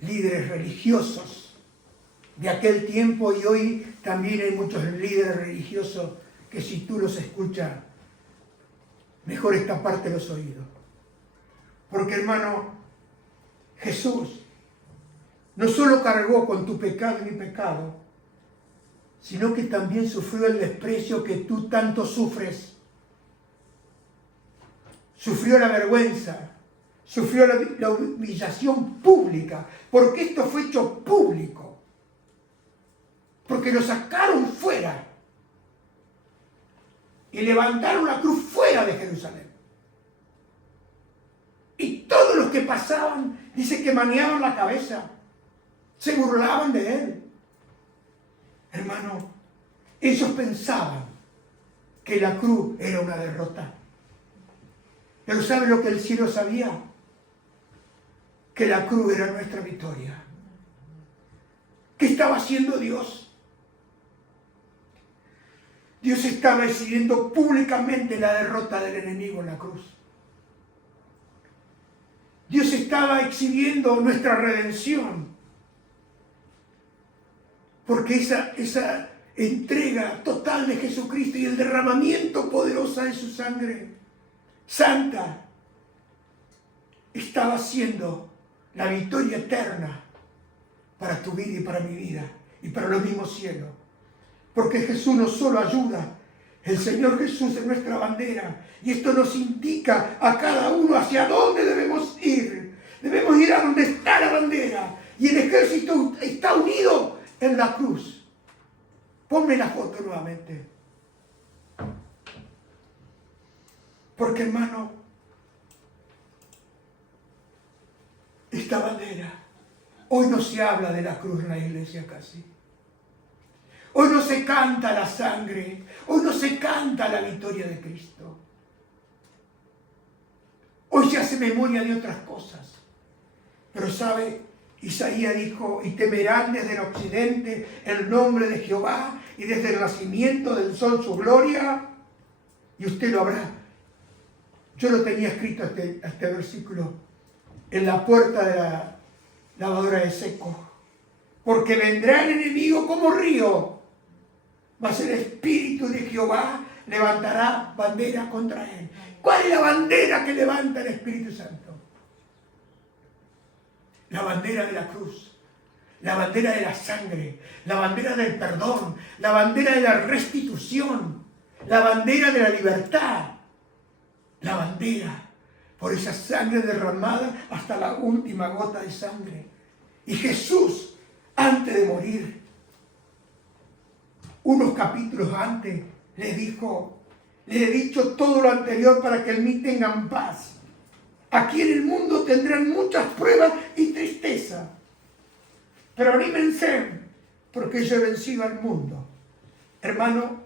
líderes religiosos de aquel tiempo, y hoy también hay muchos líderes religiosos que si tú los escuchas, mejor es taparte los oídos. Porque hermano, Jesús no solo cargó con tu pecado y mi pecado, sino que también sufrió el desprecio que tú tanto sufres. Sufrió la vergüenza, sufrió la humillación pública, porque esto fue hecho público, porque lo sacaron fuera y levantaron la cruz fuera de Jerusalén. Y todos los que pasaban, dice que meneaban la cabeza, se burlaban de él. Hermano, ellos pensaban que la cruz era una derrota. Pero ¿sabe lo que el cielo sabía? Que la cruz era nuestra victoria. ¿Qué estaba haciendo Dios? Dios estaba decidiendo públicamente la derrota del enemigo en la cruz. Dios estaba exhibiendo nuestra redención. Porque esa entrega total de Jesucristo y el derramamiento poderoso de su sangre santa estaba haciendo la victoria eterna para tu vida y para mi vida y para los mismos cielos. Porque Jesús nos solo ayuda. El Señor Jesús es nuestra bandera. Y esto nos indica a cada uno hacia dónde debemos ir. Debemos ir a donde está la bandera. Y el ejército está unido en la cruz. Ponme la foto nuevamente. Porque hermano, esta bandera, hoy no se habla de la cruz en la iglesia casi. Hoy no se canta la sangre, hoy no se canta la victoria de Cristo. Hoy se hace memoria de otras cosas. Pero sabe, Isaías dijo, y temerán desde el occidente el nombre de Jehová, y desde el nacimiento del sol su gloria. Y usted lo habrá. Yo lo tenía escrito este versículo en la puerta de la lavadora de seco. Porque vendrá el enemigo como río, mas el Espíritu de Jehová levantará bandera contra él. ¿Cuál es la bandera que levanta el Espíritu Santo? La bandera de la cruz, la bandera de la sangre, la bandera del perdón, la bandera de la restitución, la bandera de la libertad, la bandera por esa sangre derramada hasta la última gota de sangre. Y Jesús, antes de morir, unos capítulos antes, les dijo, les he dicho todo lo anterior para que en mí tengan paz. Aquí en el mundo tendrán muchas pruebas y tristeza, pero anímense, porque yo he vencido al mundo. Hermano,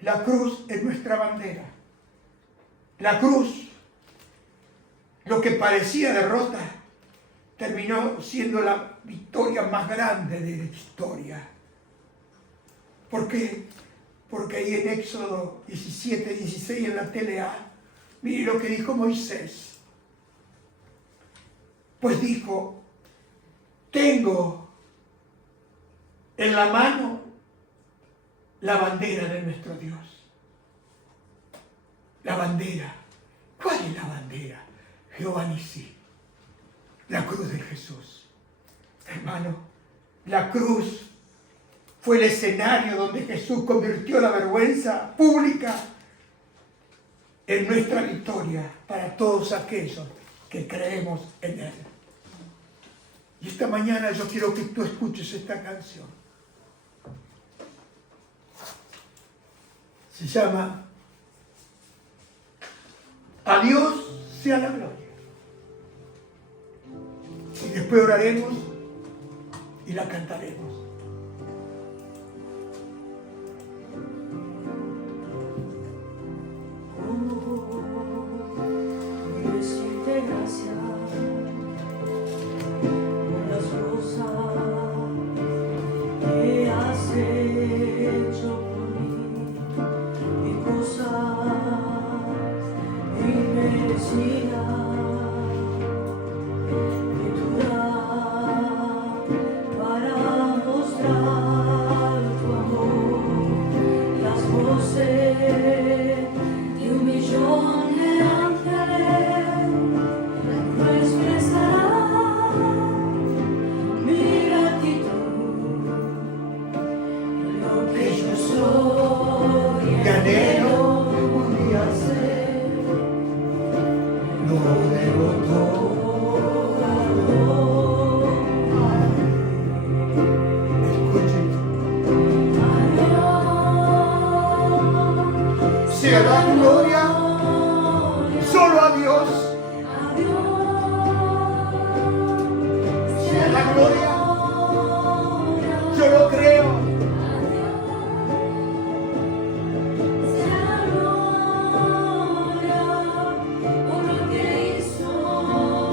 la cruz es nuestra bandera. La cruz, lo que parecía derrota, terminó siendo la victoria más grande de la historia. ¿Por qué? Porque ahí en Éxodo 17, 16 en la TLA, mire lo que dijo Moisés. Pues dijo, tengo en la mano la bandera de nuestro Dios. La bandera. ¿Cuál es la bandera? Jehová Nisí. La cruz de Jesús. Hermano, la cruz fue el escenario donde Jesús convirtió la vergüenza pública en nuestra victoria para todos aquellos que creemos en Él. Y esta mañana yo quiero que tú escuches esta canción. Se llama A Dios sea la gloria. Y Después oraremos y la cantaremos. Decirte gracias por las cosas que has hecho por mí y cosas inmerecidas que tú das para mostrar tu amor. Las voces de un millón de ángeles no expresarán mi gratitud. Lo que yo soy y anhelo un día ser, lo debo todo a Escuchen. Dios. Sea la gloria solo a Dios. Sea la gloria. Yo lo creo.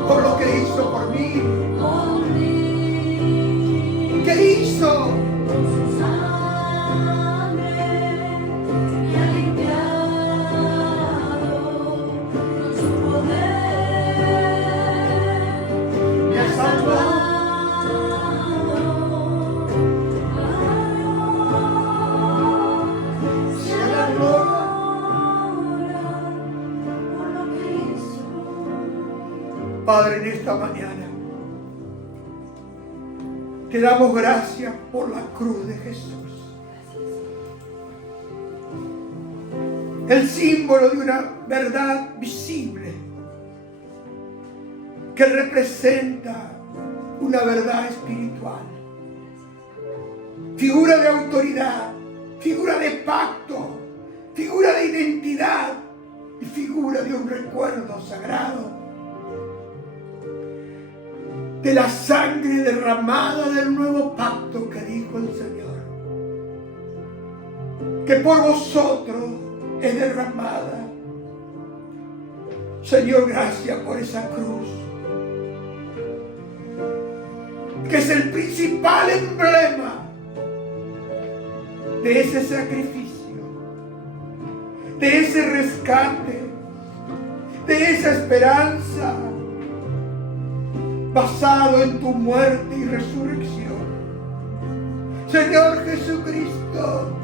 Por lo que hizo por mí. ¿Qué hizo? Me ha salvado. Sea la gloria. Padre, en esta mañana te damos gracias por la cruz de Jesús. El símbolo de una verdad visible que representa una verdad espiritual. Figura de autoridad, figura de pacto, figura de identidad y figura de un recuerdo sagrado de la sangre derramada del nuevo pacto que dijo el Señor, que por vosotros es derramada. Señor, gracias por esa cruz, que es el principal emblema de ese sacrificio, de ese rescate, de esa esperanza basado en tu muerte y resurrección. Señor Jesucristo,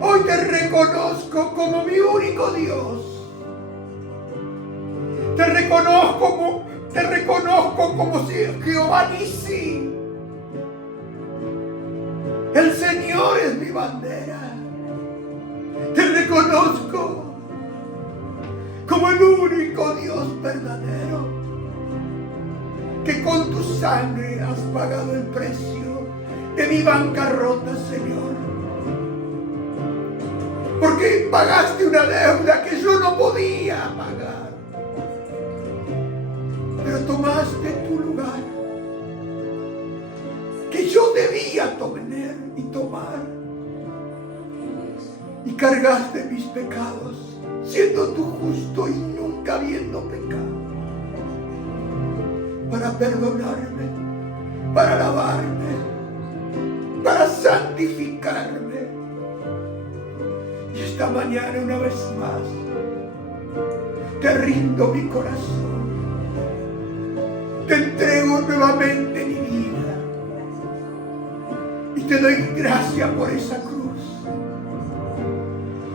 hoy te reconozco como mi único Dios. Te reconozco como si Jehová Nissi. El Señor es mi bandera. Te reconozco como el único Dios verdadero, que con tu sangre has pagado el precio de mi bancarrota, Señor. Porque pagaste una deuda que yo no podía pagar. Pero tomaste tu lugar, que yo debía tener y tomar. Y cargaste mis pecados, siendo tú justo y nunca habiendo pecado, para perdonarme, para lavarme, para santificarme. Y esta mañana una vez más te rindo mi corazón, te entrego nuevamente mi vida y te doy gracias por esa cruz.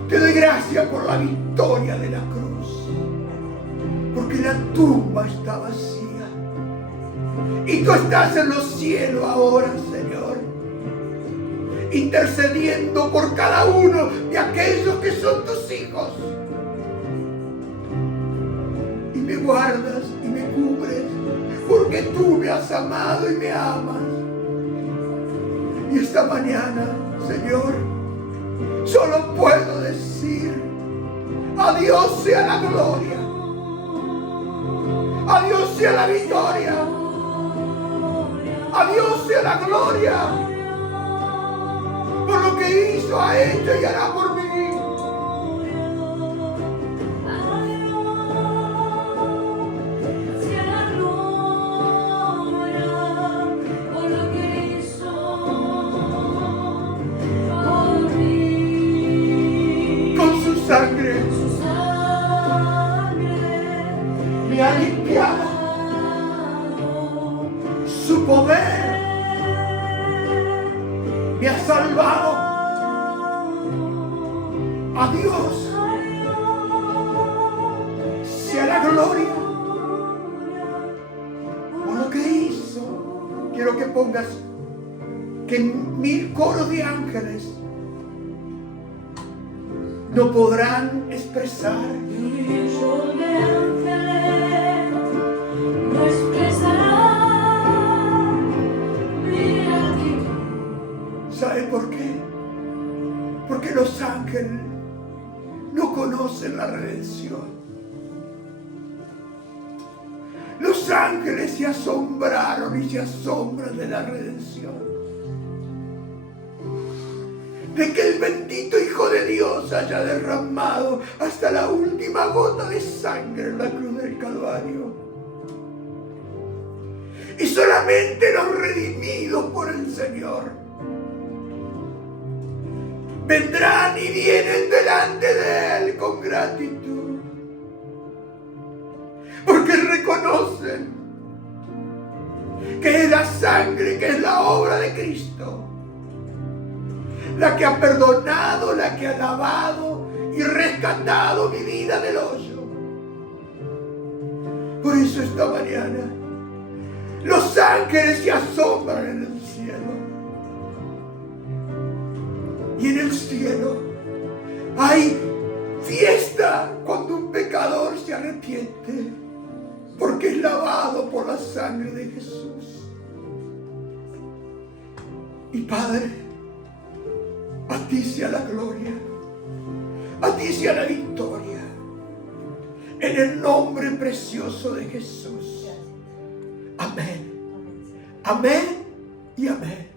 Te doy gracias por la victoria de la cruz, porque la tumba está vacía y tú estás en los cielos ahora, Señor, intercediendo por cada uno de aquellos que son tus hijos. Y me guardas y me cubres, porque tú me has amado y me amas. Y esta mañana, Señor, solo puedo decir: a Dios sea la gloria, a Dios sea la victoria, A Dios sea la gloria por lo que hizo, ha hecho y hará por mí. Con su sangre me ha limpiado. Su poder me ha salvado. A Dios sea la gloria por lo que hizo. Quiero que pongas que 1000 coros de ángeles no podrán expresar ¿sabe por qué? Porque los ángeles no conocen la redención. Los ángeles se asombraron y se asombran de la redención. De que el bendito Hijo de Dios haya derramado hasta la última gota de sangre en la cruz del Calvario. Y solamente los redimidos por el Señor vendrán y vienen delante de Él con gratitud, porque reconocen que es la sangre, que es la obra de Cristo, la que ha perdonado, la que ha lavado y rescatado mi vida del hoyo. Por eso esta mañana los ángeles se asombran en el cielo. Y en el cielo hay fiesta cuando un pecador se arrepiente, porque es lavado por la sangre de Jesús. Y Padre, a ti sea la gloria, a ti sea la victoria, en el nombre precioso de Jesús. Amén, amén y amén.